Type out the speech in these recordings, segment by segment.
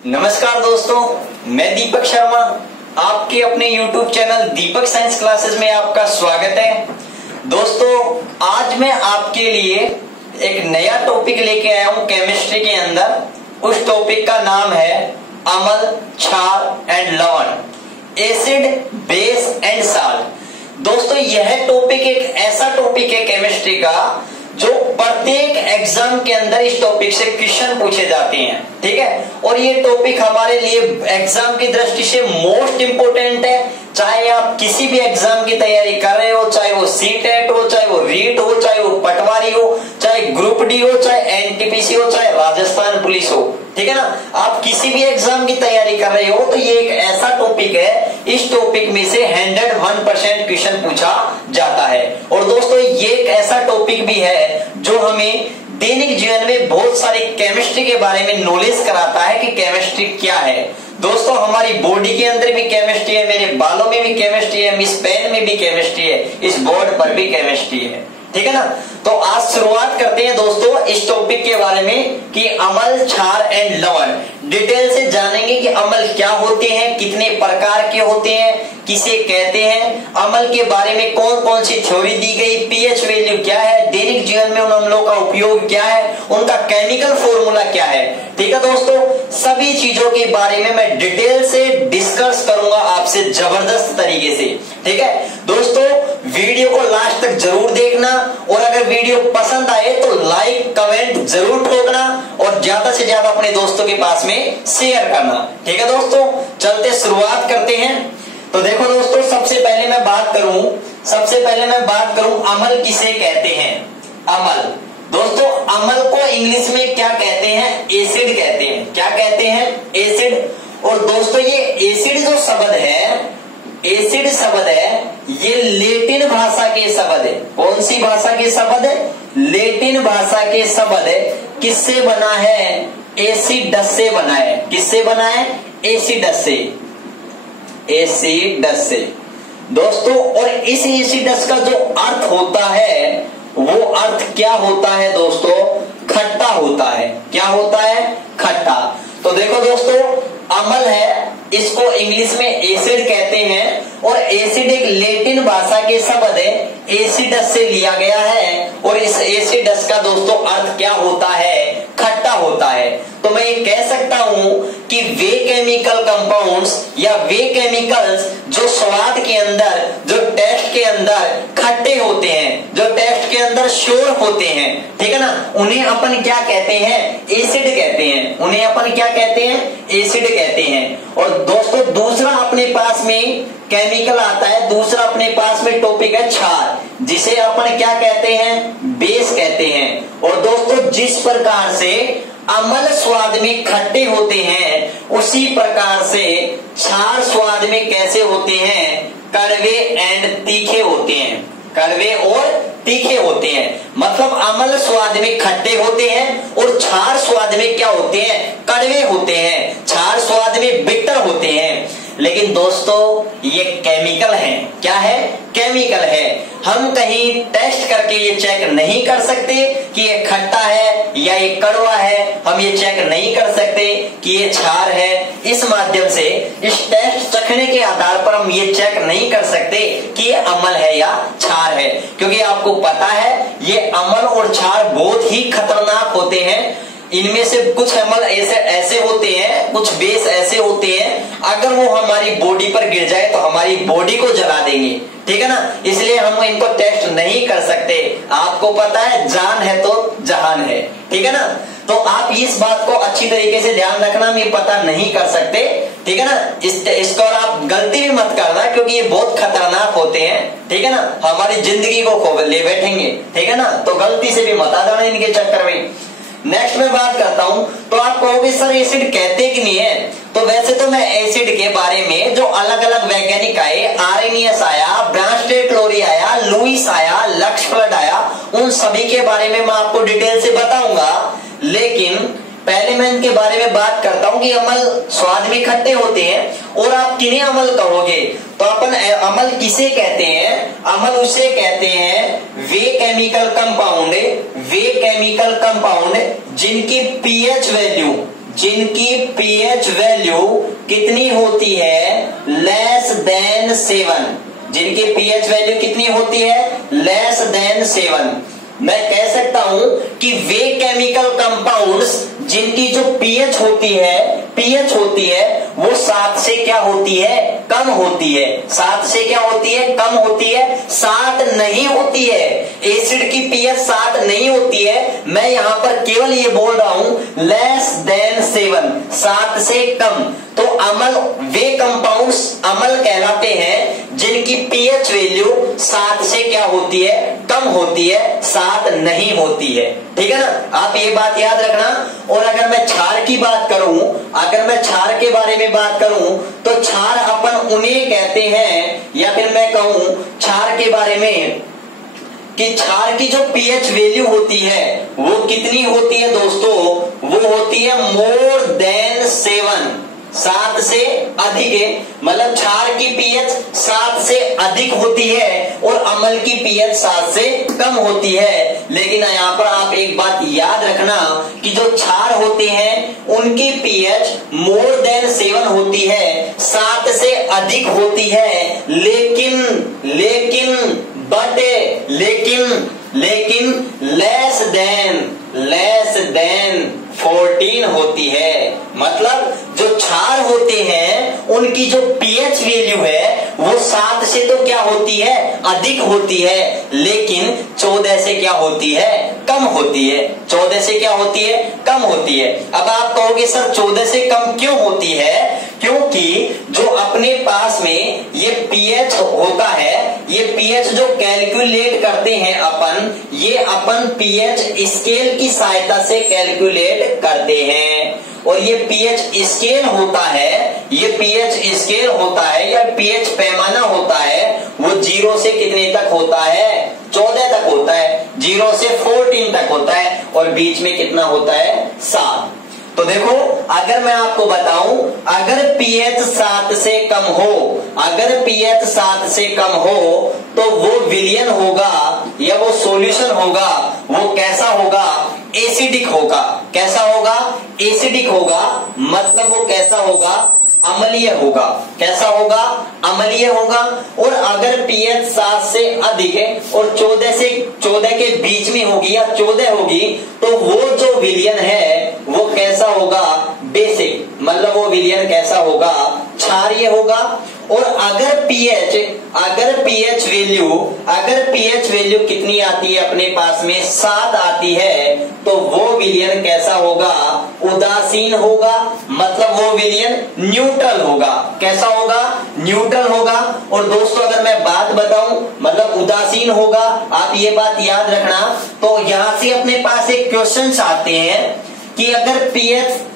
नमस्कार दोस्तों, मैं दीपक शर्मा। आपके अपने YouTube चैनल दीपक साइंस क्लासेस में आपका स्वागत है। दोस्तों, आज मैं आपके लिए एक नया टॉपिक लेके आया हूं केमिस्ट्री के अंदर। उस टॉपिक का नाम है अम्ल, क्षार एंड लवण, एसिड, बेस एंड साल्ट। दोस्तों, यह टॉपिक एक ऐसा टॉपिक है केमिस्ट्री का जो प्रत्येक एग्जाम के अंदर इस टॉपिक से क्वेश्चन पूछे जाते हैं। ठीक है, और ये टॉपिक हमारे लिए एग्जाम की दृष्टि से मोस्ट इंपोर्टेंट है। चाहे आप किसी भी एग्जाम की तैयारी कर रहे हो, चाहे वो सीटेट हो, चाहे वो रीट हो, चाहे वो पटवारी हो, चाहे ग्रुप डी हो, चाहे एनटीपीसी हो, चाहे राजस्थान पुलिस हो। ठीक है ना, आप किसी भी एग्जाम की तैयारी कर रहे हो तो ये एक ऐसा टॉपिक है, इस टॉपिक में से 101% क्वेश्चन पूछा जाता है। और दोस्तों, ये एक ऐसा टॉपिक भी है जो हमें दैनिक जीवन में बहुत सारी केमिस्ट्री के बारे में नॉलेज कराता है कि केमिस्ट्री क्या है। दोस्तों, हमारी बॉडी के अंदर भी केमिस्ट्री है, मेरे बालों में भी केमिस्ट्री है, इस पेन में भी केमिस्ट्री है, इस बोर्ड पर भी केमिस्ट्री है। ठीक है ना, तो आज शुरुआत करते हैं दोस्तों इस टॉपिक के बारे में कि अम्ल, क्षार एंड लवण। डिटेल से जानेंगे कि अम्ल क्या होते हैं, कितने प्रकार के होते हैं, किसे कहते हैं, अम्ल के बारे में कौन कौन सी थ्योरी दी गई, पीएच वैल्यू क्या है, दैनिक जीवन में उन अम्लों का उपयोग क्या है, उनका केमिकल फॉर्मूला क्या है। ठीक है दोस्तों, सभी चीजों के बारे में मैं डिटेल से डिस्कस करूंगा आपसे जबरदस्त तरीके से। ठीक है दोस्तों, वीडियो को लास्ट तक जरूर देखना और अगर वीडियो पसंद आए तो लाइक कमेंट जरूर ठोकना और ज्यादा से ज्यादा अपने दोस्तों के पास में शेयर करना। ठीक है दोस्तों, चलते शुरुआत करते हैं। तो देखो दोस्तों, सबसे पहले मैं बात करूं अम्ल किसे कहते हैं। अम्ल दोस्तों, अम्ल को इंग्लिश में क्या कहते हैं? एसिड कहते हैं। क्या कहते हैं? एसिड। और दोस्तों, ये एसिड जो शब्द है, एसिड शब्द है, ये लेटिन भाषा के शब्द है। कौन सी भाषा के शब्द है? लेटिन भाषा के शब्द है। किससे बना है? एसिडस से बना है। किससे बना है? एसिडस से। एसिडस से दोस्तों, और इस एसिडस का जो अर्थ होता है वो अर्थ क्या होता है दोस्तों? खट्टा होता है। क्या होता है? खट्टा। तो देखो दोस्तों, अम्ल है, इसको इंग्लिश में एसिड कहते हैं और एसिड एक लेटिन भाषा के शब्द है, एसिडस से लिया गया है। और इस एसिडस का दोस्तों अर्थ क्या होता है? खट्टा होता है। तो मैं ये कह सकता हूं कि वे केमिकल कंपाउंड्स या वे केमिकल्स जो स्वाद के अंदर, जो टेस्ट के अंदर खट्टे होते हैं, जो टेस्ट के अंदर श्योर होते हैं, ठीक है ना, उन्हें अपन क्या कहते हैं? एसिड कहते हैं। उन्हें अपन क्या कहते हैं? एसिड कहते हैं। और दोस्तों, दूसरा अपने पास में केमिकल आता है, दूसरा अपने पास में टॉपिक है क्षार, जिसे अपन क्या कहते हैं? बेस कहते हैं। और दोस्तों, जिस प्रकार से अम्ल स्वाद में खट्टे होते हैं, उसी प्रकार से क्षार स्वाद में कैसे होते हैं? कड़वे एंड तीखे होते हैं। कड़वे और तीखे होते हैं। मतलब अम्ल स्वाद में खट्टे होते हैं और क्षार स्वाद में क्या होते हैं? कड़वे होते हैं। क्षार स्वाद में बिटर होते हैं। लेकिन दोस्तों, ये केमिकल है। क्या है? केमिकल है। हम कहीं टेस्ट करके ये चेक नहीं कर सकते कि ये खट्टा है या ये कड़वा है। हम ये चेक नहीं कर सकते कि ये क्षार है। इस माध्यम से, इस टेस्ट चखने के आधार पर हम ये चेक नहीं कर सकते कि ये अम्ल है या क्षार है, क्योंकि आपको पता है ये अम्ल और क्षार बहुत ही खतरनाक होते हैं। इनमें से कुछ अम्ल ऐसे होते हैं, कुछ बेस ऐसे होते हैं, अगर वो हमारी बॉडी पर गिर जाए तो हमारी बॉडी को जला देंगे। ठीक है ना, इसलिए हम इनको टेस्ट नहीं कर सकते। आपको पता है, जान है तो जहान है। ठीक है ना, तो आप इस बात को अच्छी तरीके से ध्यान रखना, हम ये पता नहीं कर सकते। ठीक है ना, इसको और आप गलती भी मत करना, क्योंकि ये बहुत खतरनाक होते हैं। ठीक है ना, हमारी जिंदगी को खो ले बैठेंगे। ठीक है ना, तो गलती से भी मत आ जाना इनके चक्कर में। नेक्स्ट में बात करता हूं, तो आप कहोगे सर एसिड कहते कि नहीं है? तो वैसे तो मैं एसिड के बारे में जो अलग अलग वैज्ञानिक आए, आर्रेनियस आया, ब्रांस्टेड क्लोरी आया, लुईस आया, लक्स फ्लड आया, उन सभी के बारे में मैं आपको डिटेल से बताऊंगा। लेकिन पहले मैं इनके बारे में बात करता हूं कि अम्ल स्वाद में खट्टे होते हैं। और आप किन्हें अम्ल कहोगे? तो अपन अम्ल किसे कहते हैं? अम्ल उसे कहते हैं वे केमिकल कंपाउंड जिनकी पीएच वैल्यू जिनकी पीएच वैल्यू कितनी होती है, लेस देन 7। जिनकी पीएच वैल्यू कितनी होती है, लेस देन 7। मैं कह सकता हूं कि वे केमिकल कंपाउंड्स जिनकी जो पीएच होती है वो 7 से क्या होती है, कम होती है। 7 से क्या होती है, कम होती है, 7 नहीं होती है। एसिड की पीएच 7 नहीं होती है। मैं यहां पर केवल ये बोल रहा हूं लेस देन 7, 7 से कम। तो अम्ल, वे कंपाउंड्स अम्ल कहलाते हैं जिनकी पीएच वैल्यू 7 से क्या होती है, कम होती है, 7 नहीं होती है। ठीक है ना, आप ये बात याद रखना। और अगर मैं क्षार की बात करूं, अगर मैं क्षार के बारे में बात करूं तो क्षार अपन उन्हें कहते हैं, या फिर मैं कहूं क्षार के बारे में कि क्षार की जो पीएच वैल्यू होती है वो कितनी होती है दोस्तों, वो होती है मोर देन 7, 7 से अधिक है। मतलब क्षार की पीएच 7 से अधिक होती है और अम्ल की पीएच 7 से कम होती है। लेकिन यहाँ पर आप एक बात याद रखना कि जो क्षार होते हैं उनकी पीएच मोर देन 7 होती है, 7 से अधिक होती है। लेकिन लेस देन 14 होती है। मतलब जो क्षार होते हैं उनकी जो पीएच वैल्यू है वो 7 से तो क्या होती है, अधिक होती है, लेकिन 14 से क्या होती है, कम होती है। 14 से क्या होती है, कम होती है। अब आप कहोगे सर 14 से कम क्यों होती है? क्योंकि जो अपने पास में ये पीएच होता है, ये पीएच जो कैलकुलेट करते हैं अपन, ये अपन पीएच स्केल की सहायता से कैलकुलेट करते हैं। और ये पीएच स्केल होता है, ये पीएच स्केल होता है या पीएच पैमाना होता है, वो 0 से कितने तक होता है, 14 तक होता है। 0 से 14 तक होता है और बीच में कितना होता है, 7। तो देखो, अगर मैं आपको बताऊं, अगर पीएच 7 से कम हो, अगर पीएच 7 से कम हो तो वो विलयन होगा या वो सॉल्यूशन होगा, वो कैसा होगा, एसिडिक होगा। कैसा होगा, एसिडिक होगा। मतलब वो कैसा होगा, अम्लीय होगा। कैसा होगा, अम्लीय होगा। और अगर पीएच 7 से अधिक है और 14 के बीच में होगी या 14 होगी तो वो जो विलयन है वो कैसा होगा, बेसिक। मतलब वो विलयन कैसा होगा, क्षारीय होगा। और अगर पीएच वैल्यू कितनी आती है अपने पास में, 7 आती है, तो वो विलयन कैसा होगा, उदासीन होगा। मतलब वो विलयन न्यूट्रल होगा। कैसा होगा, न्यूट्रल होगा। और दोस्तों अगर मैं बात बताऊं, मतलब उदासीन होगा, आप ये बात याद रखना। तो यहां से अपने पास एक क्वेश्चन आते हैं कि अगर पीएच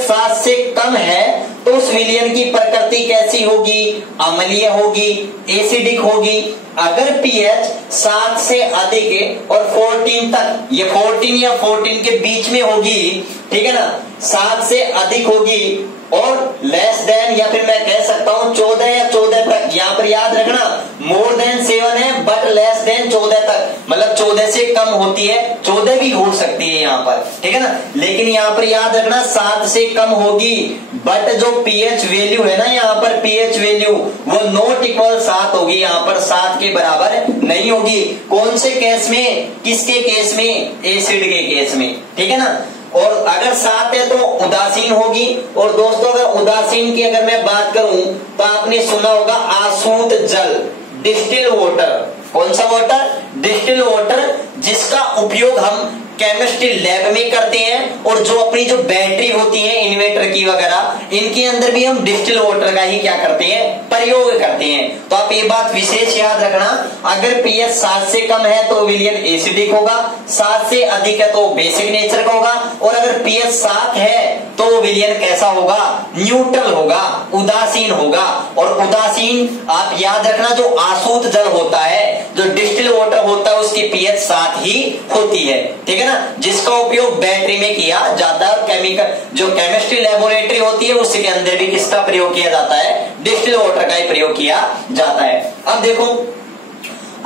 7 से कम है तो उस विलयन की प्रकृति कैसी होगी, अम्लीय होगी, एसिडिक होगी। अगर पीएच 7 से अधिक है और 14 तक, ये 14 या 14 के बीच में होगी, ठीक है ना, 7 से अधिक होगी और लेस देन, या फिर मैं कह सकता हूं 14 या 14 तक। यहां पर याद रखना मोर देन 7 है बट लेस देन 14 तक, मतलब 14 से कम होती है, 14 भी हो सकती है यहाँ पर, ठीक है ना। लेकिन यहाँ पर याद रखना 7 से कम होगी, बट जो पीएच वैल्यू है ना, यहाँ पर पीएच वैल्यू वो नॉट इक्वल 7 होगी, यहाँ पर 7 के बराबर नहीं होगी। कौन से केस में, किसके केस में, एसिड के केस में, ठीक है ना। और अगर 7 है तो उदासीन होगी। और दोस्तों अगर उदासीन की अगर मैं बात करूं तो आपने सुना होगा आसूत जल, डिस्टिल वाटर। कौन सा वाटर, डिस्टिल वाटर, जिसका उपयोग हम केमिस्ट्री लैब में करते हैं। और जो अपनी जो बैटरी होती है इन्वर्टर की वगैरह, इनके अंदर भी हम डिस्टिल वाटर का ही क्या करते हैं, प्रयोग करते हैं। तो आप ये बात विशेष याद रखना, अगर पीएच 7 से कम है तो विलयन एसिडिक होगा, 7 से अधिक है तो बेसिक नेचर का होगा। और अगर पीएच 7 है तो विलयन कैसा होगा, न्यूट्रल होगा, उदासीन होगा। और उदासीन आप याद रखना, जो आसूत जल होता है, जो डिस्टिल वाटर होता है, उसकी पीएच 7 ही होती है, ठीक है ना, जिसका उपयोग बैटरी में किया जाता है। केमिकल जो केमिस्ट्री लेबोरेटरी होती है उसके अंदर भी किसका प्रयोग किया जाता है, डिस्टिल वाटर का ही प्रयोग किया जाता है। अब देखो,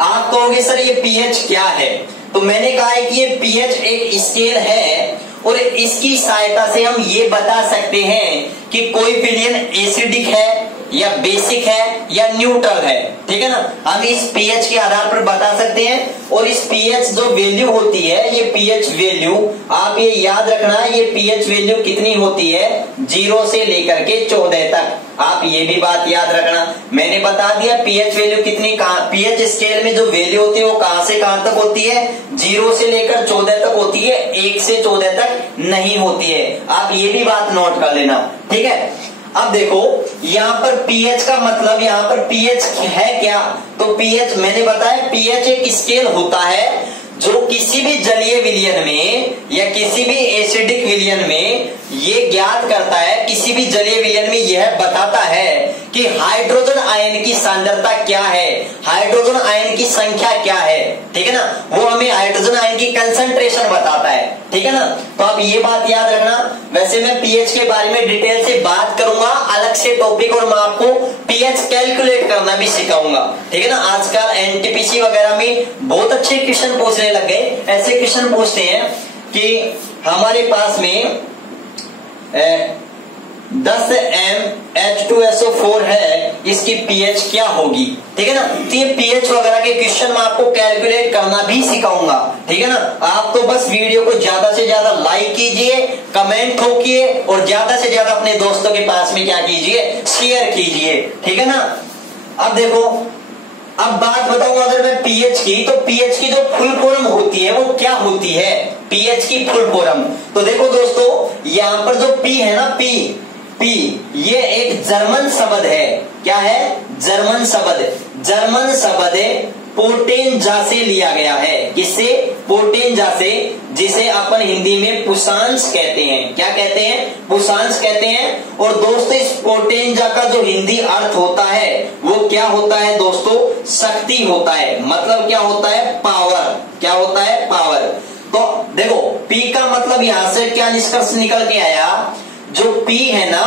आप कहोगे सर ये पीएच क्या है, तो मैंने कहा है कि ये पीएच एक स्केल है और इसकी सहायता से हम ये बता सकते हैं कि कोई विलयन एसिडिक है या बेसिक है या न्यूट्रल है। ठीक है ना, हम इस पीएच के आधार पर बता सकते हैं। और इस पीएच जो वैल्यू होती है, ये पीएच वैल्यू आप ये याद रखना, ये पीएच वैल्यू कितनी होती है 0 से लेकर के 14 तक। आप ये भी बात याद रखना, मैंने बता दिया पीएच वैल्यू कितनी, पीएच स्केल में जो वैल्यू होती है वो कहां से कहां तक होती है, 0 से लेकर 14 तक होती है, 1 से 14 तक नहीं होती है। आप ये भी बात नोट कर लेना। ठीक है, अब देखो यहाँ पर पीएच का मतलब, यहाँ पर पीएच है क्या, तो पीएच मैंने बताया पीएच एक स्केल होता है जो किसी भी जलीय विलयन में या किसी भी एसिडिक विलयन में ये ज्ञात करता है, किसी भी जलीय विलयन में यह बताता है कि हाइड्रोजन आयन की सांद्रता क्या है, हाइड्रोजन आयन की संख्या क्या है। ठीक है ना, वो हमें हाइड्रोजन आयन की कंसंट्रेशन बताता है। ठीक है ना, तो आप ये बात याद रखना। वैसे मैं पीएच के बारे में डिटेल से बात करूंगा अलग से टॉपिक, और मैं आपको पीएच कैलकुलेट करना भी सिखाऊंगा। ठीक है ना, आजकल एनटीपीसी वगैरह में बहुत अच्छे क्वेश्चन पूछने लग गए। ऐसे क्वेश्चन पूछते हैं कि हमारे पास में 10 H2SO4 है, इसकी पीएच क्या होगी। ठीक है ना, तो ये पीएच वगैरह के क्वेश्चन मैं आपको कैलकुलेट करना भी सिखाऊंगा। ठीक है ना, आप तो बस वीडियो को ज्यादा से ज्यादा लाइक कीजिए, कमेंट ठोकिए और ज्यादा से ज्यादा अपने दोस्तों के पास में क्या कीजिए, शेयर कीजिए। ठीक है ना, अब देखो, अब बात बताऊं अगर मैं पीएच की, तो पीएच की जो फुल फॉर्म होती है वो क्या होती है, पीएच की फुल फॉर्म। तो देखो दोस्तों, यहां पर जो पी है ना, पी ये एक जर्मन शब्द है। क्या है, जर्मन शब्द। जर्मन शब्द पोटेंजा से लिया गया है। किससे, पोटेंजा से, जिसे अपन हिंदी में पुषांश कहते हैं। क्या कहते हैं, पुषांश कहते हैं। और दोस्तों इस पोटेंजा का जो हिंदी अर्थ होता है वो क्या होता है दोस्तों, शक्ति होता है। मतलब क्या होता है, पावर। क्या होता है, पावर। तो देखो पी का मतलब यहां से क्या निष्कर्ष निकल के आया, जो पी है ना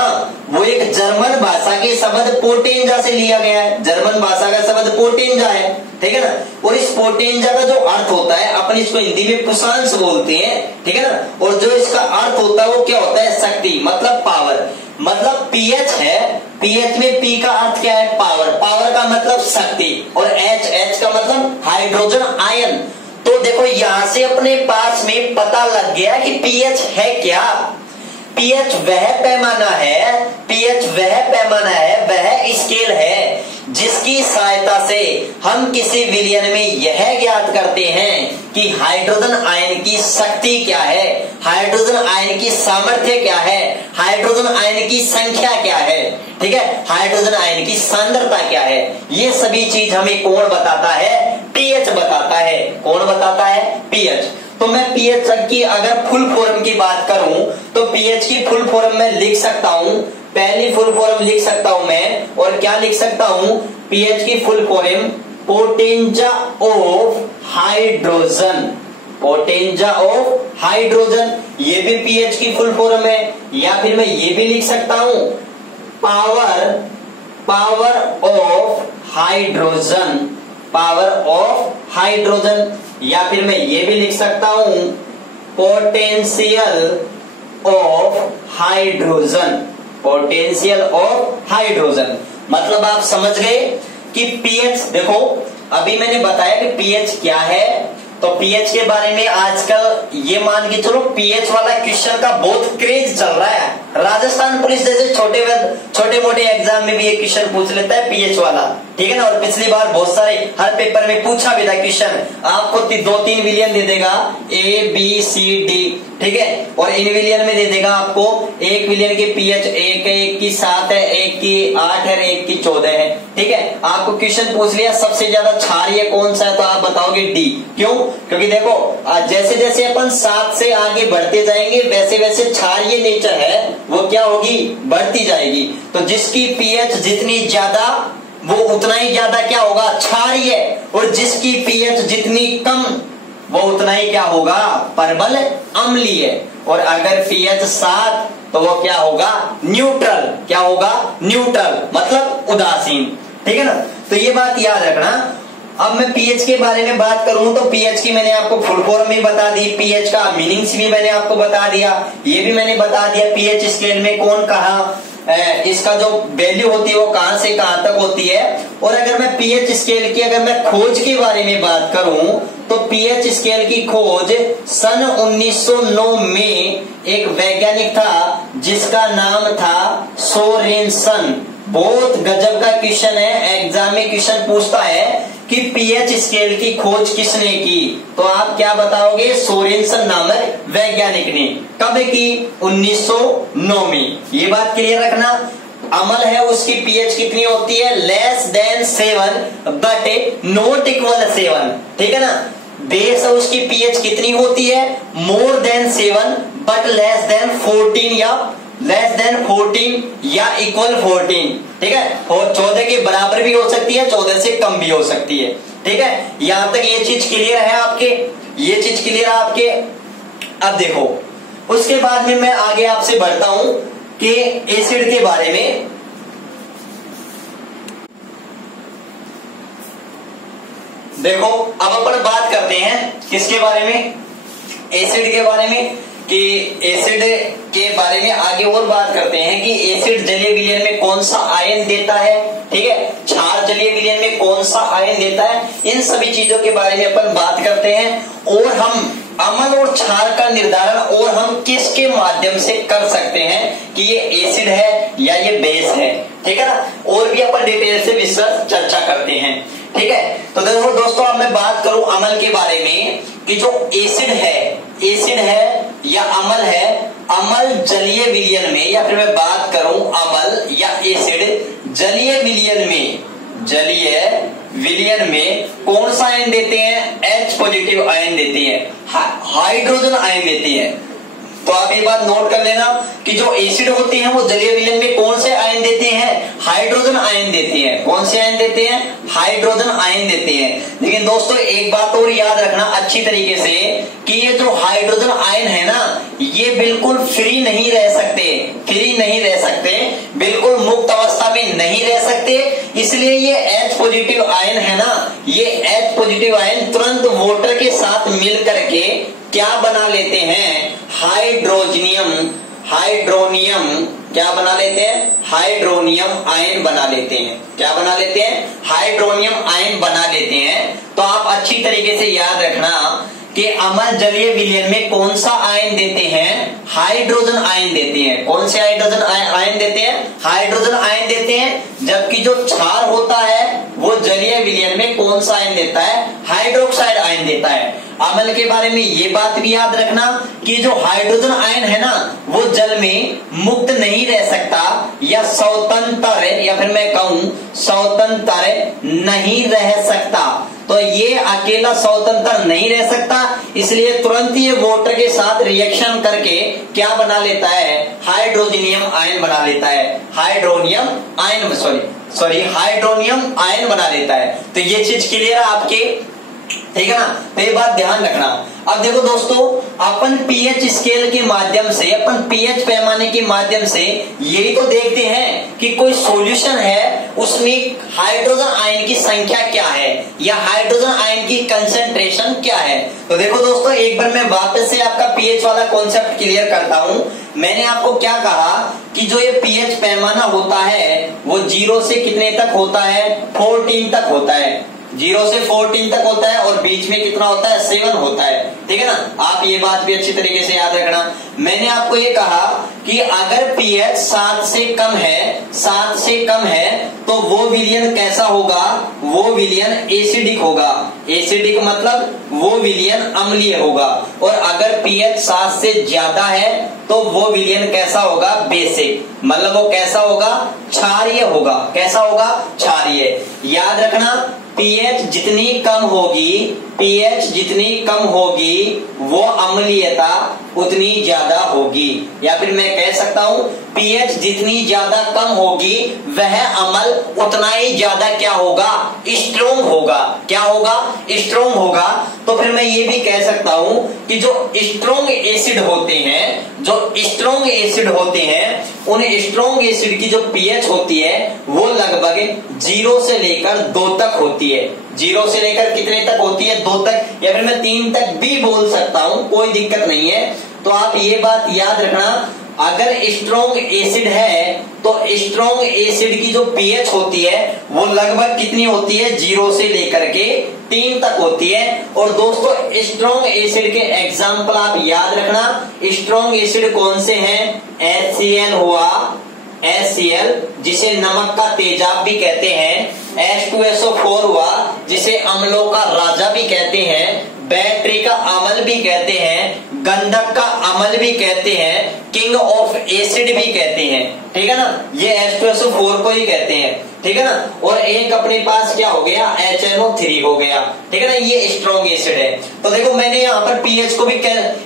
वो एक जर्मन भाषा के शब्द पोटेंजा से लिया गया है। जर्मन भाषा का शब्द पोटेंजा है। ठीक है ना, और इस पोटेंजा का जो अर्थ होता है, अपन इसको हिंदी में पुषांश बोलते हैं। ठीक है ना, और जो इसका अर्थ होता है वो क्या होता है, शक्ति, मतलब पावर। मतलब पीएच है, पीएच में पी का अर्थ क्या है, पावर। पावर का मतलब शक्ति, और एच का मतलब हाइड्रोजन आयन। तो देखो यहां से अपने पास में पता लग गया कि पीएच है क्या। पीएच वह पैमाना है, पीएच वह पैमाना है, वह स्केल है जिसकी सहायता से हम किसी विलयन में यह ज्ञात करते हैं कि हाइड्रोजन आयन की शक्ति क्या है, हाइड्रोजन आयन की सामर्थ्य क्या है, हाइड्रोजन आयन की संख्या क्या है। ठीक है, हाइड्रोजन आयन की सांद्रता क्या है। ये सभी चीज हमें कौन बताता है, पीएच बताता है। कौन बताता है, पीएच। तो मैं पीएच की अगर फुल फॉर्म की बात करूं तो पीएच की फुल फॉर्म में लिख सकता हूं, पहली फुल फॉर्म लिख सकता हूं मैं, और क्या लिख सकता हूं, पीएच की full form potenza of hydrogen. Potenza of hydrogen, ये भी पीएच की फुल फॉर्म है। या फिर मैं ये भी लिख सकता हूं power of hydrogen, power of hydrogen. या फिर मैं ये भी लिख सकता हूं potential of hydrogen, potential of hydrogen. मतलब आप समझ गए कि पीएच, देखो अभी मैंने बताया कि पीएच क्या है। तो पीएच के बारे में आजकल ये मान के चलो पीएच वाला क्वेश्चन का बहुत क्रेज चल रहा है। राजस्थान पुलिस जैसे छोटे मोटे एग्जाम में भी ये क्वेश्चन पूछ लेता है पीएच वाला। ठीक है ना, और पिछली बार बहुत सारे हर पेपर में पूछा भी था क्वेश्चन। आपको 2-3 विलियन दे देगा, ABCD। ठीक है, और इन विलियन में दे देगा आपको एक विलियन की पीएच एक है, एक की 7 है, एक की 8 है, एक की 14 है। ठीक है, आपको क्वेश्चन पूछ लिया सबसे ज्यादा क्षारीय कौन सा है, तो आप बताओगे डी। क्यों, क्योंकि देखो जैसे जैसे अपन 7 से आगे बढ़ते जाएंगे वैसे वैसे क्षारीय नेचर है वो क्या होगी, बढ़ती जाएगी। तो जिसकी पीएच जितनी ज्यादा वो उतना ही ज्यादा क्या होगा, क्षारीय। और जिसकी पीएच जितनी कम वो उतना ही क्या होगा, प्रबल अम्लीय। और अगर पीएच 7 तो वो क्या होगा, न्यूट्रल। क्या होगा, न्यूट्रल मतलब उदासीन। ठीक है ना, तो ये बात याद रखना। अब मैं पीएच के बारे में बात करूं तो पीएच की मैंने आपको फुल फॉर्म भी बता दी, पीएच का मीनिंग्स भी मैंने आपको बता दिया, ये भी मैंने बता दिया पीएच स्केल में कौन कहा इसका जो वैल्यू होती है वो कहां से कहां तक होती है। और अगर मैं पीएच स्केल की अगर मैं खोज के बारे में बात करूं तो पीएच स्केल की खोज सन 1909 में एक वैज्ञानिक था जिसका नाम था सोरेनसन। बहुत गजब का क्वेश्चन है, एग्जाम में क्वेश्चन पूछता है कि पीएच स्केल की खोज किसने की, तो आप क्या बताओगे? सोरेनसन नामक वैज्ञानिक ने। कब की? 1909 में। ये बात क्लियर रखना। अमल है उसकी पीएच कितनी होती है? Less than 7 but not equal 7, ठीक है ना। बेस है उसकी पीएच कितनी होती है? More than 7 but less than 14 या लेस देन 14 या इक्वल 14, ठीक है। और 14 के बराबर भी हो सकती है, 14 से कम भी हो सकती है, ठीक है। यहां तक ये चीज क्लियर है आपके, ये चीज क्लियर है आपके। अब देखो उसके बाद में मैं आगे आपसे बढ़ता हूं कि एसिड के बारे में। देखो अब अपन बात करते हैं किसके बारे में? एसिड के बारे में। कि एसिड के बारे में आगे और बात करते हैं कि एसिड जलीय विलयन में कौन सा आयन देता है, ठीक है। क्षार जलीय विलयन में कौन सा आयन देता है, इन सभी चीजों के बारे में अपन बात करते हैं। और हम अम्ल और क्षार का निर्धारण और हम किसके माध्यम से कर सकते हैं कि ये एसिड है या ये बेस है, ठीक है ना। और भी अपन डिटेल से विस्तृत चर्चा करते हैं, ठीक है। तो देखो दोस्तों अब मैं बात करूं अम्ल के बारे में कि जो एसिड है या अम्ल है, अम्ल जलीय विलयन में, या फिर मैं बात करूं अम्ल या एसिड जलीय विलयन में कौन सा आयन देते हैं? H पॉजिटिव आयन देते हैं, हाइड्रोजन आयन देते हैं। तो आप ये बात नोट कर लेना कि जो एसिड होते हैं वो जलीय विलयन में कौन से आयन देते हैं? हाइड्रोजन आयन देते हैं। कौन से आयन देते हैं? हाइड्रोजन आयन देते हैं। लेकिन दोस्तों एक बात और याद रखना अच्छी तरीके से कि ये जो हाइड्रोजन आयन है ना, ये बिल्कुल फ्री नहीं रह सकते, बिल्कुल मुक्त अवस्था में नहीं रह सकते। इसलिए ये H पॉजिटिव आयन है ना, ये H पॉजिटिव आयन तुरंत वाटर के साथ मिल करके क्या बना लेते हैं? हाइड्रोनियम क्या बना लेते हैं? हाइड्रोनियम आयन बना लेते हैं। क्या बना लेते हैं? हाइड्रोनियम आयन बना लेते हैं। तो आप अच्छी तरीके से याद रखना कि अम्ल जलीय विलयन में कौन सा आयन देते हैं? हाइड्रोजन आयन देते हैं। कौन से हाइड्रोजन आयन देते हैं? हाइड्रोजन आयन देते हैं। जबकि जो क्षार होता है वो जलीय विलयन में कौन सा आयन देता है? हाइड्रोक्साइड आयन देता है। अम्ल के बारे में ये बात भी याद रखना कि जो हाइड्रोजन आयन है ना, वो जल में मुक्त नहीं रह सकता या स्वतंत्र, या फिर मैं कहूं स्वतंत्र नहीं रह सकता। तो ये अकेला स्वतंत्र नहीं रह सकता, इसलिए तुरंत ये वाटर के साथ रिएक्शन करके क्या बना लेता है? हाइड्रोजनियम आयन बना लेता है। हाइड्रोनियम आयन बना लेता है। तो ये चीज क्लियर है आपके, ठीक है ना। तो ये बात ध्यान रखना। अब देखो दोस्तों अपन पीएच स्केल के माध्यम से, अपन पीएच पैमाने के माध्यम से यही तो देखते हैं कि कोई सॉल्यूशन है उसमें हाइड्रोजन आयन की संख्या क्या है या हाइड्रोजन आयन की कंसेंट्रेशन क्या है। तो देखो दोस्तों एक बार मैं वापस से आपका पीएच वाला कॉन्सेप्ट क्लियर करता हूं। मैंने आपको क्या कहा कि जो ये पीएच पैमाना होता है वो 0 से कितने तक होता है? 14 तक होता है। 0 से 14 तक होता है और बीच में कितना होता है? 7 होता है, ठीक है ना। आप ये बात भी अच्छी तरीके से याद रखना। मैंने आपको ये कहा कि अगर पीएच 7 से कम है तो वो विलयन कैसा होगा? वो विलयन एसिडिक होगा। एसिडिक मतलब वो विलयन अम्लीय होगा। और अगर पीएच 7 से ज्यादा है तो वो विलयन कैसा होगा? बेसिक, मतलब वो कैसा होगा? क्षारीय होगा। कैसा होगा? क्षारीय। याद रखना पीएच जितनी कम होगी वो अम्लीयता उतनी ज्यादा होगी। या फिर मैं कह सकता हूं पीएच जितनी ज्यादा कम होगी वह अम्ल उतना ही ज्यादा क्या होगा? स्ट्रोंग होगा। क्या होगा? स्ट्रोंग होगा। तो फिर मैं ये भी कह सकता हूं कि जो स्ट्रोंग एसिड होते हैं उन स्ट्रोंग एसिड की जो पीएच होती है वो लगभग 0 से लेकर 2 तक होती होती है, 0 से लेकर कितने तक होती है, 2 तक, या फिर मैं 3 तक भी बोल सकता हूं, कोई दिक्कत नहीं है। तो आप ये बात याद रखना, अगर स्ट्रॉन्ग एसिड है तो स्ट्रॉन्ग एसिड की जो पीएच होती है वो लगभग कितनी होती है, 0 से लेकर के 3 तक होती है। और दोस्तों स्ट्रॉन्ग एसिड के एग्जाम्पल आप याद रखना, स्ट्रॉन्ग एसिड कौन से हैं, HCl हुआ, HCl जिसे नमक का तेजाब भी कहते हैं, H2SO4 हुआ जिसे अम्लों का राजा भी कहते हैं, बैटरी का अम्ल भी कहते हैं, गंधक का अम्ल भी कहते हैं, किंग ऑफ एसिड भी कहते हैं, ठीक है ना, ये H2SO4 को ही कहते हैं, ठीक है ना। और एक अपने पास क्या हो गया, HNO3 हो गया, ठीक है ना, ये स्ट्रॉन्ग एसिड है। तो देखो मैंने यहाँ पर पीएच को भी,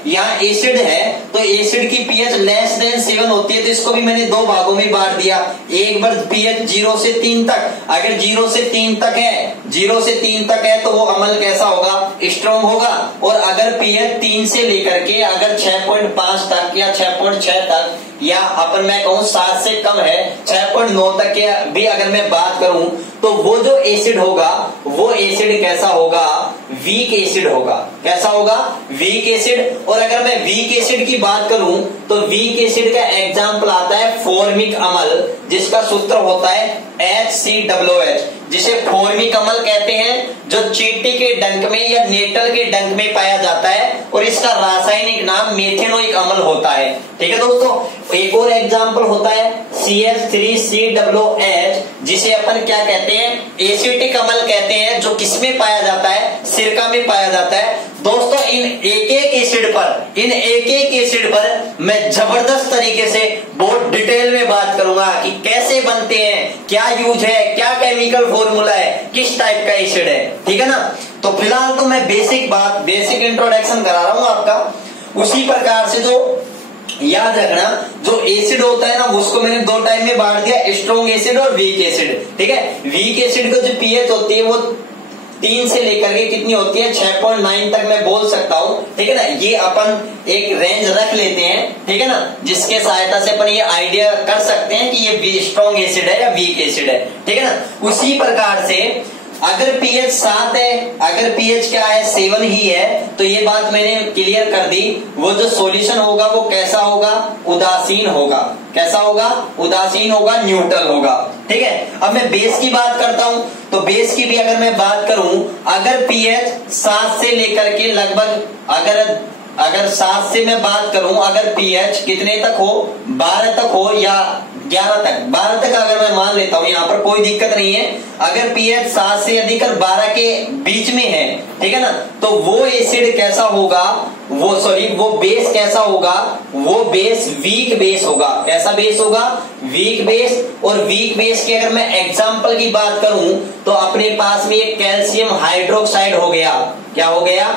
यहाँ एसिड है तो एसिड की पीएच लेस देन 7 होती है, तो इसको भी मैंने 2 भागों में बांट दिया। एक बार पीएच 0 से 3 तक, अगर 0 से 3 तक है, 0 से 3 तक है तो वो अम्ल कैसा होगा, स्ट्रॉन्ग होगा। और अगर पीएच 3 से लेकर के अगर 6.5 तक या 6.6 तक, या अपन मैं कहूं 7 से कम है, 6.9 तक के भी अगर मैं बात करूं, तो वो जो एसिड होगा वो एसिड कैसा होगा, वीक एसिड होगा। कैसा होगा, वीक एसिड। और अगर मैं वीक एसिड की बात करूं तो वीक एसिड का एग्जाम्पल आता है फॉर्मिक अम्ल, जिसका सूत्र होता है HCOOH, जिसे फॉर्मिक अम्ल कहते हैं, जो चींटी के डंक में या नेटल के डंक में पाया जाता है, और इसका रासायनिक नाम मेथेनोइक अम्ल होता है, ठीक है दोस्तों। एक और एग्जाम्पल होता है CH3COOH, जिसे अपन क्या कहते हैं, एसिटिक अम्ल कहते हैं, जो किसमें पाया जाता है, सिरका में पाया जाता है। दोस्तों इन एक एक एसिड पर मैं जबरदस्त तरीके से बहुत डिटेल में बात करूंगा कि कैसे बनते हैं, क्या यूज है, क्या केमिकल फॉर्मूला है, किस टाइप का एसिड है, ठीक है ना। तो फिलहाल तो मैं बेसिक इंट्रोडक्शन करा रहा हूं आपका। उसी प्रकार से जो याद रखना, जो एसिड होता है ना उसको मैंने 2 टाइप में बांट दिया, स्ट्रॉन्ग एसिड और वीक एसिड, ठीक है। वीक एसिड को जो पीएच होती है वो 3 से लेकर के कितनी होती है, 6.9 तक मैं बोल सकता हूं, ठीक है ना। ये अपन एक रेंज रख लेते हैं, ठीक है ना, जिसके सहायता से अपन ये आइडिया कर सकते हैं कि ये स्ट्रॉन्ग एसिड है या वीक एसिड है, ठीक है ना। उसी प्रकार से अगर पीएच 7 है, अगर पीएच क्या है, 7 ही है, तो ये बात मैंने क्लियर कर दी। वो जो सॉल्यूशन होगा वो कैसा होगा, उदासीन होगा। कैसा होगा, उदासीन होगा, न्यूट्रल होगा, ठीक है। अब मैं बेस की बात करता हूं, तो बेस की भी अगर मैं बात करूं, अगर पीएच 7 से लेकर के लगभग, अगर 7 से मैं बात करूं, अगर पीएच कितने तक हो, 12 तक हो या 11 तक, 12 तक अगर मैं मान लेता हूं, यहाँ पर कोई दिक्कत नहीं है। अगर पीएच 7 से अधिक 12 के बीच में है, ठीक है ना, तो वो एसिड कैसा होगा, वो बेस कैसा होगा, वो बेस वीक बेस होगा। कैसा बेस होगा, वीक बेस। और वीक बेस की अगर मैं एग्जांपल की बात करूं तो अपने पास में एक कैल्शियम हाइड्रोक्साइड हो गया। क्या हो गया,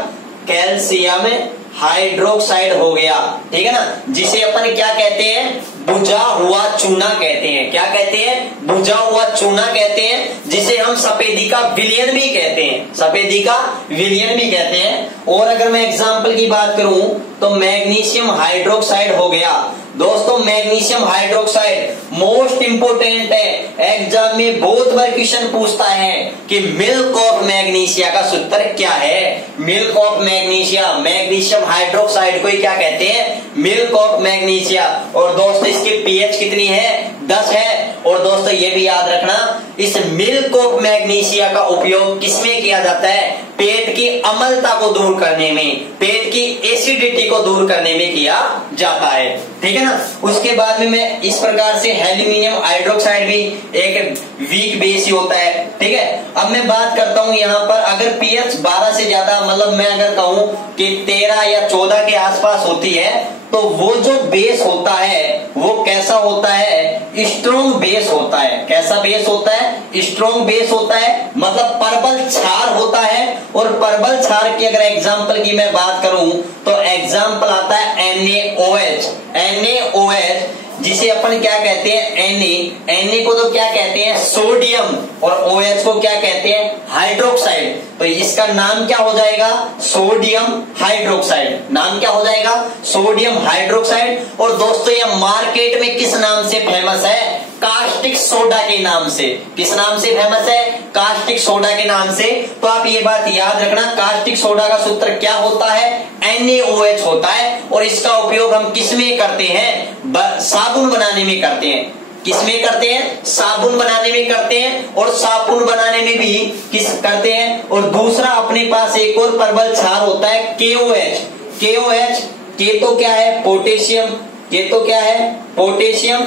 कैल्शियम हाइड्रोक्साइड हो गया, ठीक है ना, जिसे अपन क्या कहते हैं, बुझा हुआ चूना कहते हैं। क्या कहते हैं, बुझा हुआ चूना कहते हैं, जिसे हम सफेदी का विलयन भी कहते हैं, सफेदी का विलयन भी कहते हैं। और अगर मैं एग्जांपल की बात करूं तो मैग्नीशियम हाइड्रोक्साइड हो गया। दोस्तों मैग्नीशियम हाइड्रोक्साइड मोस्ट इंपोर्टेंट है, एग्जाम में बहुत बार क्वेश्चन पूछता है कि मिल्क ऑफ मैग्नीशिया का सूत्र क्या है। Milk of magnesia, magnesium hydroxide को ही क्या कहते हैं, मिल्क ऑफ मैग्नीशिया। और दोस्तों इसकी पीएच कितनी है, 10 है। और दोस्तों ये भी याद रखना, इस मिल्क ऑफ मैग्नीशिया का उपयोग किसमें किया जाता है, पेट की अम्लता को दूर करने में, पेट की एसिडिटी को दूर करने में किया जाता है, ठीक है ना। उसके बाद में मैं इस प्रकार से एल्यूमिनियम हाइड्रोक्साइड भी एक वीक बेस ही होता है, ठीक है। अब मैं बात करता हूं यहाँ पर, अगर पीएच 12 से ज्यादा, मतलब मैं अगर कहूं कि 13 या 14 के आसपास होती है, तो वो जो बेस होता है वो कैसा होता है, स्ट्रॉन्ग बेस होता है। कैसा बेस होता है, स्ट्रॉन्ग बेस होता है, मतलब प्रबल क्षार होता है। और प्रबल क्षार की अगर एग्जांपल की मैं बात करूं तो एग्जांपल आता है NaOH, जिसे अपन क्या कहते हैं, Na को तो क्या कहते हैं, सोडियम, और OH को क्या कहते हैं, हाइड्रोक्साइड। तो इसका नाम क्या हो जाएगा, सोडियम हाइड्रोक्साइड। नाम क्या हो जाएगा, सोडियम हाइड्रोक्साइड। और दोस्तों ये मार्केट में किस नाम से फेमस है, कास्टिक सोडा के नाम से। किस नाम से फेमस है, कास्टिक सोडा के नाम से। तो आप ये बात याद रखना, कास्टिक सोडा का सूत्र क्या होता है, NaOH होता है। और इसका उपयोग हम किस में करते हैं, साबुन बनाने में करते हैं। किस में करते हैं, साबुन बनाने में करते हैं। और साबुन बनाने में भी किस करते हैं। और दूसरा अपने पास एक और प्रबल क्षार होता है KOH। KOH, के तो क्या है, पोटेशियम, के तो क्या है, पोटेशियम।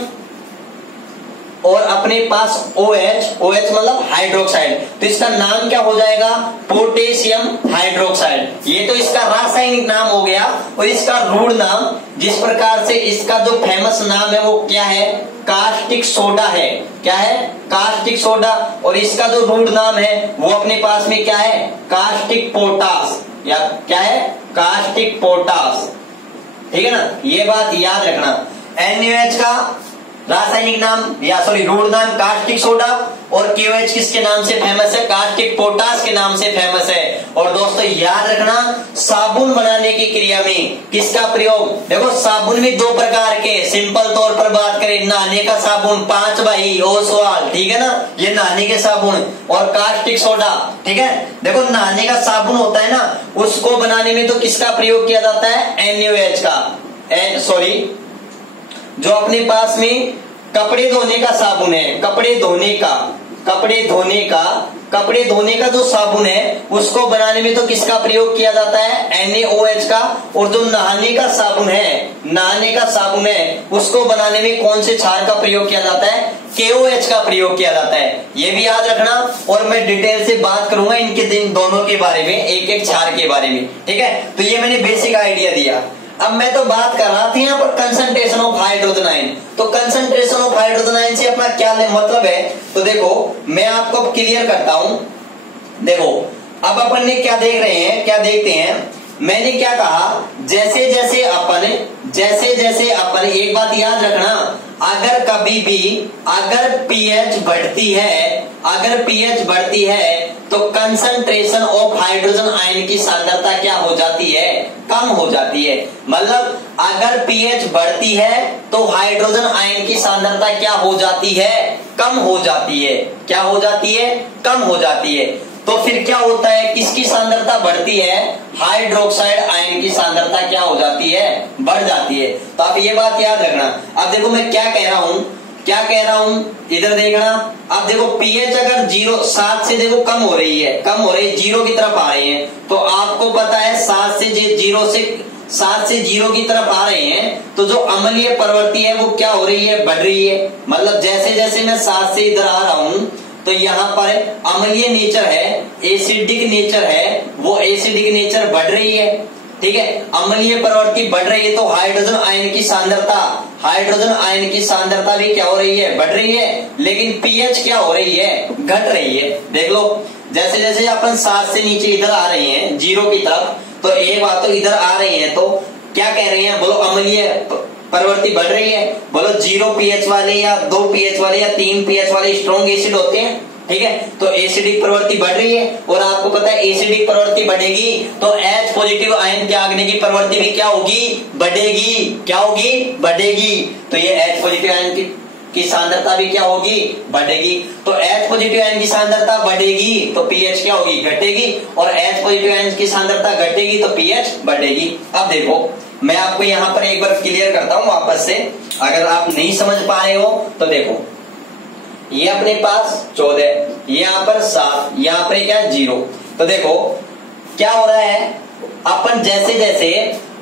और अपने पास OH, OH मतलब हाइड्रोक्साइड, तो इसका नाम क्या हो जाएगा, पोटेशियम हाइड्रोक्साइड। ये तो इसका रासायनिक नाम हो गया। और इसका रूढ़ नाम, जिस प्रकार से इसका जो फेमस नाम है वो क्या है, कास्टिक सोडा है। क्या है, कास्टिक सोडा। और इसका जो रूढ़ नाम है वो अपने पास में क्या है, कास्टिक पोटास, या क्या है, कास्टिक पोटास। ठीक है ना, ये बात याद रखना। NaOH का रासायनिक नाम या रूढ़ नाम कास्टिक सोडा, और KOH किसके नाम से फेमस है, कास्टिक पोटास के नाम से फेमस है। और दोस्तों याद रखना, साबुन बनाने की क्रिया में किसका प्रयोग, देखो साबुन में दो प्रकार के, सिंपल तौर पर बात करें, नहाने का साबुन 5 भाई ओसवाल, ठीक है ना, ये नहाने के साबुन, और कास्टिक सोडा, ठीक है। देखो नहाने का साबुन होता है ना, उसको बनाने में तो किसका प्रयोग किया जाता है, NaOH का। जो अपने पास में कपड़े धोने का साबुन है, कपड़े धोने का जो साबुन है उसको बनाने में तो किसका प्रयोग किया जाता है, NaOH का। और जो नहाने का साबुन है उसको बनाने में कौन से क्षार का प्रयोग किया जाता है, KOH का प्रयोग किया जाता है। ये भी याद रखना। और मैं डिटेल से बात करूंगा इनके दोनों के बारे में, एक एक क्षार के बारे में, ठीक है। तो ये मैंने बेसिक आइडिया दिया। अब मैं तो बात कर रहा था यहाँ पर कंसंट्रेशन ऑफ हाइड्रोजन आयन। तो कंसंट्रेशन ऑफ हाइड्रोजन आयन से अपना क्या मतलब है, तो देखो मैं आपको क्लियर करता हूं। देखो अब अपन ने क्या देख रहे हैं, क्या देखते हैं, मैंने क्या कहा, जैसे जैसे अपन एक बात याद रखना, अगर कभी भी अगर pH बढ़ती है तो कंसंट्रेशन ऑफ हाइड्रोजन आयन की सांद्रता क्या हो जाती है, कम हो जाती है। मतलब अगर pH बढ़ती है तो हाइड्रोजन आयन की सांद्रता क्या हो जाती है, कम हो जाती है। क्या हो जाती है, कम हो जाती है। तो फिर क्या होता है, किसकी सांद्रता बढ़ती है, हाइड्रोक्साइड आयन की सांद्रता क्या हो जाती है, बढ़ जाती है। तो आप ये बात याद रखना। अब देखो मैं क्या कह रहा हूं, इधर देखना। अब देखो pH अगर 7 से देखो कम हो रही है, 0 की तरफ आ रही है, तो आपको पता है 7 से 0 की तरफ आ रहे हैं, तो जो अम्लीय प्रवृत्ति है वो क्या हो रही है, बढ़ रही है। मतलब जैसे जैसे मैं 7 से इधर आ रहा हूं तो यहाँ पर अम्लीय नेचर है, एसिडिक नेचर है, वो एसिडिक नेचर बढ़ रही है, ठीक है। अम्लीय प्रवृत्ति बढ़ रही है तो हाइड्रोजन आयन की सांद्रता भी क्या हो रही है, बढ़ रही है। लेकिन pH क्या हो रही है, घट रही है। देख लो जैसे जैसे अपन 7 से नीचे इधर आ रहे हैं 0 की तरफ, तो एक बात तो इधर आ रही है तो क्या कह रहे हैं, बोलो अम्लीय प्रवृत्ति बढ़ रही है। बोलो 0 pH वाले या 2 pH वाले या 3 pH वाले स्ट्रॉन्ग एसिड होते हैं, ठीक है। तो एसिडिक प्रवृत्ति बढ़ रही है। और आपको पता है एसिडिक प्रवृत्ति बढ़ेगी तो H पॉजिटिव आयन त्यागने की प्रवृत्ति भी क्या होगी, बढ़ेगी। क्या होगी, बढ़ेगी। तो ये H पॉजिटिव आयन की सांद्रता भी क्या होगी, बढ़ेगी। तो H पॉजिटिव आयन की सांद्रता बढ़ेगी तो pH क्या होगी, घटेगी। और H पॉजिटिव आयन की सांद्रता घटेगी तो pH बढ़ेगी। अब देखो मैं आपको यहाँ पर एक बार क्लियर करता हूँ वापस से, अगर आप नहीं समझ पा रहे हो तो देखो ये अपने पास 14, यहाँ पर 7, यहाँ पर क्या 0। तो देखो क्या हो रहा है, अपन जैसे जैसे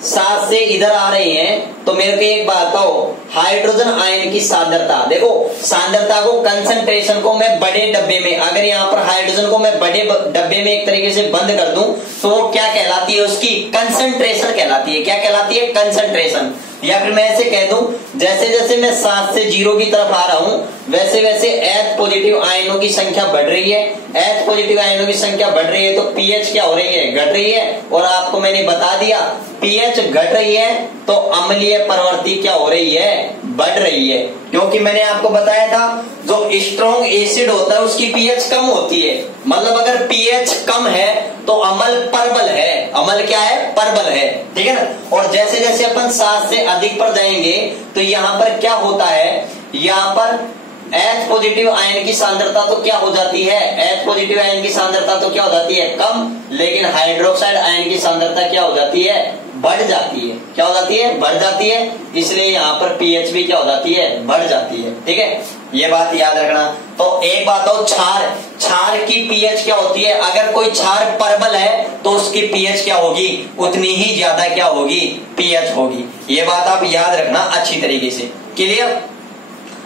7 से इधर आ रहे हैं तो मेरे को एक बात बताओ, हाइड्रोजन आयन की सांद्रता, देखो सांद्रता को, कंसंट्रेशन को मैं बड़े डब्बे में, अगर यहाँ पर हाइड्रोजन को मैं बड़े डब्बे में एक तरीके से बंद कर दूं तो वो क्या कहलाती है, उसकी कंसंट्रेशन कहलाती है। क्या कहलाती है, कंसंट्रेशन। या फिर मैं ऐसे कह दूं, जैसे जैसे मैं 7 से 0 की तरफ आ रहा हूं वैसे वैसे H पॉजिटिव आयनों की संख्या बढ़ रही है। H पॉजिटिव आयनों की संख्या बढ़ रही है तो pH क्या हो रही है, घट रही है। और आपको मैंने बता दिया pH घट रही है तो अम्लीय प्रवृत्ति क्या हो रही है, बढ़ रही है। क्योंकि मैंने आपको बताया था जो स्ट्रॉन्ग एसिड होता है उसकी pH कम होती है। मतलब अगर pH कम है तो अम्ल प्रबल है। अम्ल क्या है, प्रबल है, ठीक है ना। और जैसे जैसे अपन 7 से अधिक पर जाएंगे तो यहाँ पर क्या होता है, यहाँ पर H पॉजिटिव आयन की सांद्रता तो क्या हो जाती है, H पॉजिटिव आयन की सांद्रता तो क्या हो जाती है, कम, लेकिन हाइड्रोक्साइड आयन की सांद्रता क्या हो जाती है, बढ़ जाती है। क्या हो जाती है, बढ़ जाती है, इसलिए यहाँ पर पीएच भी क्या हो जाती है, बढ़ जाती है। ठीक है, ये बात याद रखना। तो एक बात हो, क्षार की पीएच क्या होती है, अगर कोई क्षार परबल है तो उसकी पीएच क्या होगी, उतनी ही ज्यादा क्या होगी, पीएच होगी। ये बात आप याद रखना अच्छी तरीके से। क्लियर।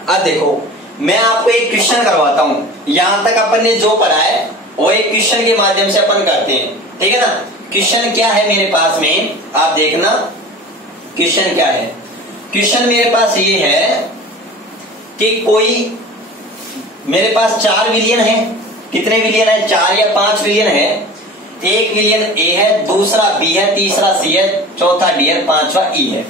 अब देखो मैं आपको एक क्वेश्चन करवाता हूं, यहां तक अपन ने जो पढ़ा है वो एक क्वेश्चन के माध्यम से अपन करते हैं। ठीक है ना। क्वेश्चन क्या है मेरे पास में, आप देखना क्वेश्चन क्या है। क्वेश्चन मेरे पास ये है कि कोई मेरे पास 4 विलियन है, कितने विलियन है, 4 या 5 विलियन है। एक विलियन ए है, दूसरा बी है, तीसरा सी है, चौथा डी है, पांचवा ई है।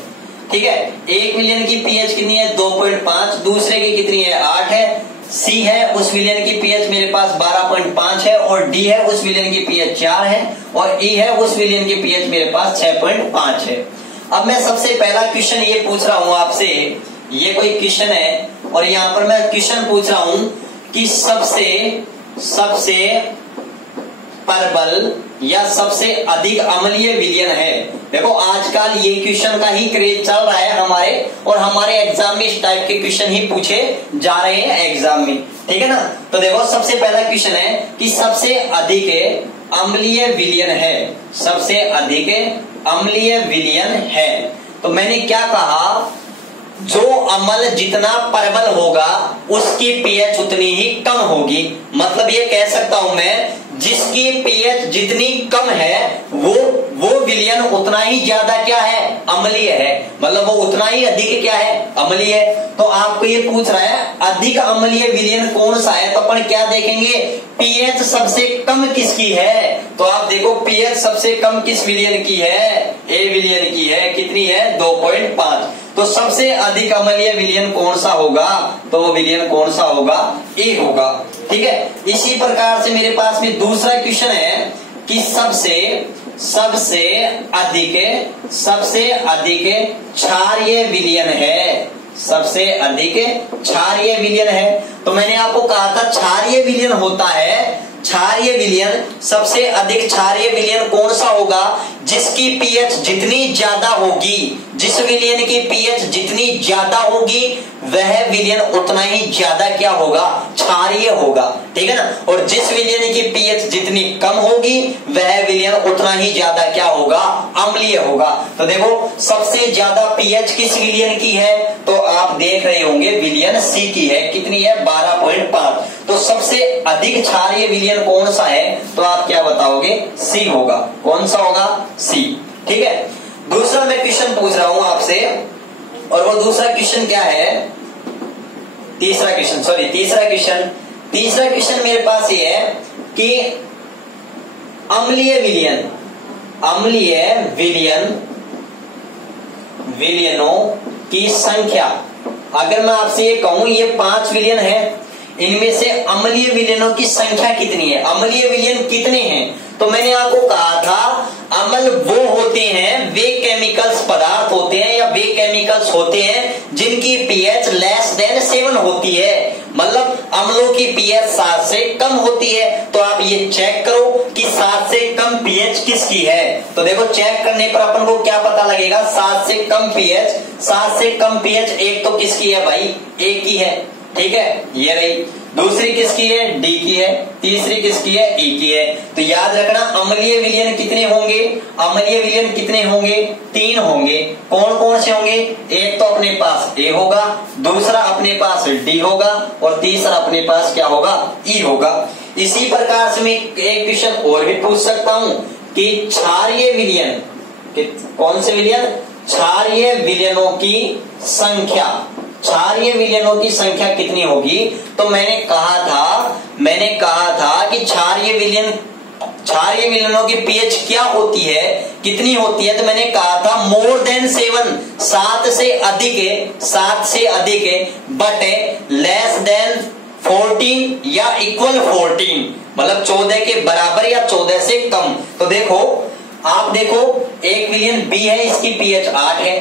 ठीक है, एक विलियन की पीएच कितनी है, 2.5, दूसरे की कितनी है, 8 है, सी है उस विलियन की पीएच मेरे पास 12.5 है, और डी है उस विलियन की पीएच 4 है, और ई है उस विलियन की पीएच मेरे पास 6.5 है। अब मैं सबसे पहला क्वेश्चन ये पूछ रहा हूं आपसे, ये कोई क्वेश्चन है और यहां पर मैं क्वेश्चन पूछ रहा हूं कि सबसे परबल या सबसे अधिक अम्लीय विलियन है। देखो आजकल ये क्वेश्चन का ही क्रेज चल रहा है हमारे, और हमारे एग्जाम में इस टाइप के क्वेश्चन ही पूछे जा रहे हैं एग्जाम में। ठीक है ना। तो देखो सबसे पहला क्वेश्चन है कि सबसे अधिक अम्लीय विलियन है, सबसे अधिक अम्लीय विलियन है। तो मैंने क्या कहा, जो अम्ल जितना परबल होगा उसकी पीएच उतनी ही कम होगी। मतलब ये कह सकता हूं मैं, जिसकी पीएच जितनी कम है वो विलियन उतना ही ज्यादा क्या है, अम्लीय है। मतलब वो उतना ही अधिक क्या है, अम्लीय है। तो आपको ये पूछ रहा है अधिक अम्लीय विलियन कौन सा है, तो अपन क्या देखेंगे, पीएच सबसे कम किसकी है। तो आप देखो पीएच सबसे कम किस विलियन की है, ए विलियन की है। कितनी है, 2.5। तो सबसे अधिक अम्लीय विलियन कौन सा होगा, तो वो विलियन कौन सा होगा, ए होगा। ठीक है। इसी प्रकार से मेरे पास में दूसरा क्वेश्चन है कि सबसे अधिक क्षारीय विलियन है, सबसे अधिक क्षारीय विलियन है। तो मैंने आपको कहा था क्षारीय विलियन होता है, क्षारीय विलियन, सबसे अधिक क्षारीय विलियन कौन सा होगा, जिसकी पीएच जितनी ज्यादा होगी, जिस विलियन की पीएच जितनी ज्यादा होगी वह विलियन उतना ही ज्यादा क्या होगा, क्षारीय होगा। ठीक है ना। और जिस विलियन की पीएच जितनी कम होगी वह विलियन उतना ही ज्यादा क्या होगा, अम्लीय होगा। तो देखो सबसे ज्यादा पीएच किस विलियन की है, तो आप देख रहे होंगे विलियन सी की है। कितनी है, 12.5। तो सबसे अधिक क्षारीय विलियन कौन सा है, तो आप क्या बताओगे, सी होगा। कौन सा होगा, सी। ठीक है। दूसरा मैं क्वेश्चन पूछ रहा हूं आपसे, और वो दूसरा क्वेश्चन क्या है, तीसरा क्वेश्चन मेरे पास ये है कि अम्लीय विलियनों की संख्या, अगर मैं आपसे ये कहूं ये 5 विलियन है, इनमें से अम्लीय विलियनों की संख्या कितनी है, अम्लीय विलियन कितने हैं। तो मैंने आपको कहा था अम्ल वो होते हैं, वे केमिकल्स पदार्थ होते हैं या वे केमिकल्स होते हैं जिनकी पीएच लेस देन 7 होती है। मतलब अम्लों की पीएच 7 से कम होती है। तो आप ये चेक करो कि 7 से कम पीएच किसकी है। तो देखो चेक करने पर अपन को क्या पता लगेगा, 7 से कम पीएच एक तो किसकी है भाई, ए की है। ठीक है, ये रही। दूसरी किसकी है, डी की है। तीसरी किसकी है, ई की है। तो याद रखना अम्लीय विलियन कितने होंगे, अम्लीय विलियन कितने होंगे, 3 होंगे। कौन कौन से होंगे, एक तो अपने पास ए होगा, दूसरा अपने पास डी होगा, और तीसरा अपने पास क्या होगा, ई होगा। इसी प्रकार से मैं एक क्वेश्चन और भी पूछ सकता हूं कि क्षारीय विलियन, कौन से विलियन, क्षारीय विलियनों की संख्या, क्षारीय विलियनों की संख्या कितनी होगी। तो मैंने कहा था कि क्षारीय विलियनों की पीएच क्या होती है, कितनी होती है। तो मैंने कहा था मोर देन 7, 7 से अधिक बट लेस देन 14 या इक्वल 14, मतलब 14 के बराबर या 14 से कम। तो देखो आप देखो, एक विलियन बी है, इसकी पीएच 8 है,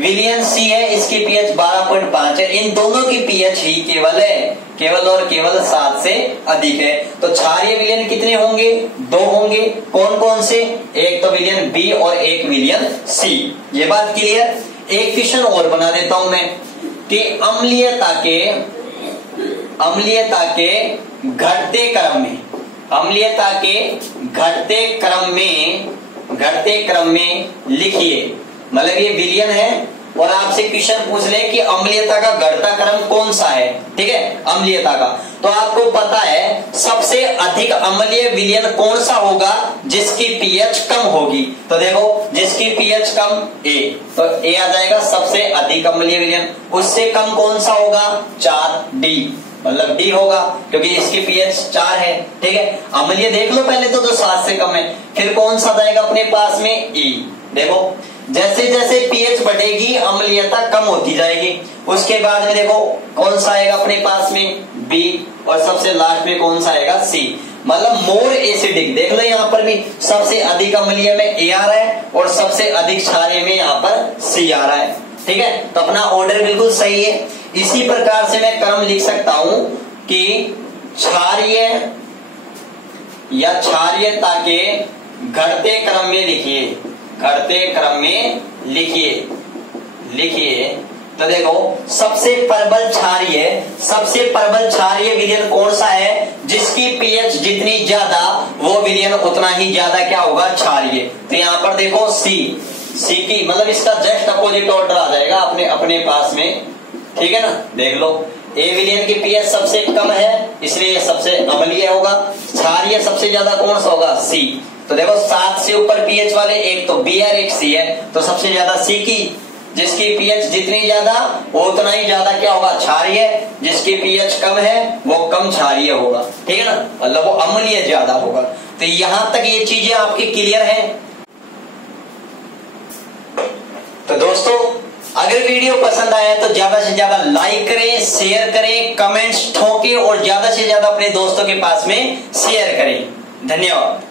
विलियन सी है, इसकी पीएच 12.5 है। इन दोनों की पीएच ही केवल है, केवल और केवल 7 से अधिक है। तो क्षारीय विलियन कितने होंगे? 2 होंगे। कौन कौन से? एक तो विलियन बी और एक विलियन सी। ये बात क्लियर। एक क्वेश्चन और बना देता हूं मैं कि अम्लीयता के घटते क्रम में, अम्लीयता के घटते क्रम में लिखिए। मतलब ये विलियन है और आपसे क्वेश्चन पूछ ले कि अम्लीयता का घटता क्रम कौन सा है, ठीक है, अम्लीयता का। तो आपको पता है सबसे अधिक अम्लीय विलियन कौन सा होगा? जिसकी पीएच कम होगी। तो देखो, जिसकी पीएच कम ए, तो ए आ जाएगा सबसे अधिक अम्लीय विलियन। उससे कम कौन सा होगा? 4, डी, मतलब डी होगा क्योंकि इसकी पीएच 4 है, ठीक है। अम्लीय देख लो पहले तो जो 7 से कम है। फिर कौन सा जाएगा अपने पास में? ई। देखो, जैसे जैसे पीएच बढ़ेगी अम्लीयता कम होती जाएगी। उसके बाद में देखो कौन सा आएगा अपने पास में? बी, और सबसे लास्ट में कौन सा आएगा? सी। मतलब मोर एसिडिक। देख लो यहाँ पर भी सबसे अधिक अम्लीय में ए आ रहा है और सबसे अधिक क्षारीय में यहाँ पर सी आ रहा है, ठीक है। तो अपना ऑर्डर बिल्कुल सही है। इसी प्रकार से मैं क्रम लिख सकता हूं कि क्षारीय या क्षारीयता के घटते क्रम में लिखिए, घटते क्रम में लिखिए। तो देखो, सबसे प्रबल क्षारीय विलियन कौन सा है? जिसकी पीएच जितनी ज्यादा वो विलियन उतना ही ज्यादा क्या होगा? क्षारीय। तो यहाँ पर देखो सी की मतलब इसका जस्ट अपोजिट ऑर्डर आ जाएगा अपने पास में, ठीक है ना। देख लो, ए विलियन की पीएच सबसे कम है इसलिए सबसे अम्लीय होगा। क्षारीय सबसे ज्यादा कौन सा होगा? सी। तो देखो 7 से ऊपर पीएच वाले एक तो बी और एक सी है, तो सबसे ज्यादा सी की। जिसकी पीएच जितनी ज्यादा वो उतना ही ज्यादा क्या होगा? क्षारीय। जिसकी पीएच कम है वो कम क्षारीय होगा, ठीक है ना, मतलब वो अम्लीय ज्यादा होगा। तो यहां तक ये चीजें आपकी क्लियर है। तो दोस्तों, अगर वीडियो पसंद आया तो ज्यादा से ज्यादा लाइक करें, शेयर करें, कमेंट्स ठोकें और ज्यादा से ज्यादा अपने दोस्तों के पास में शेयर करें। धन्यवाद।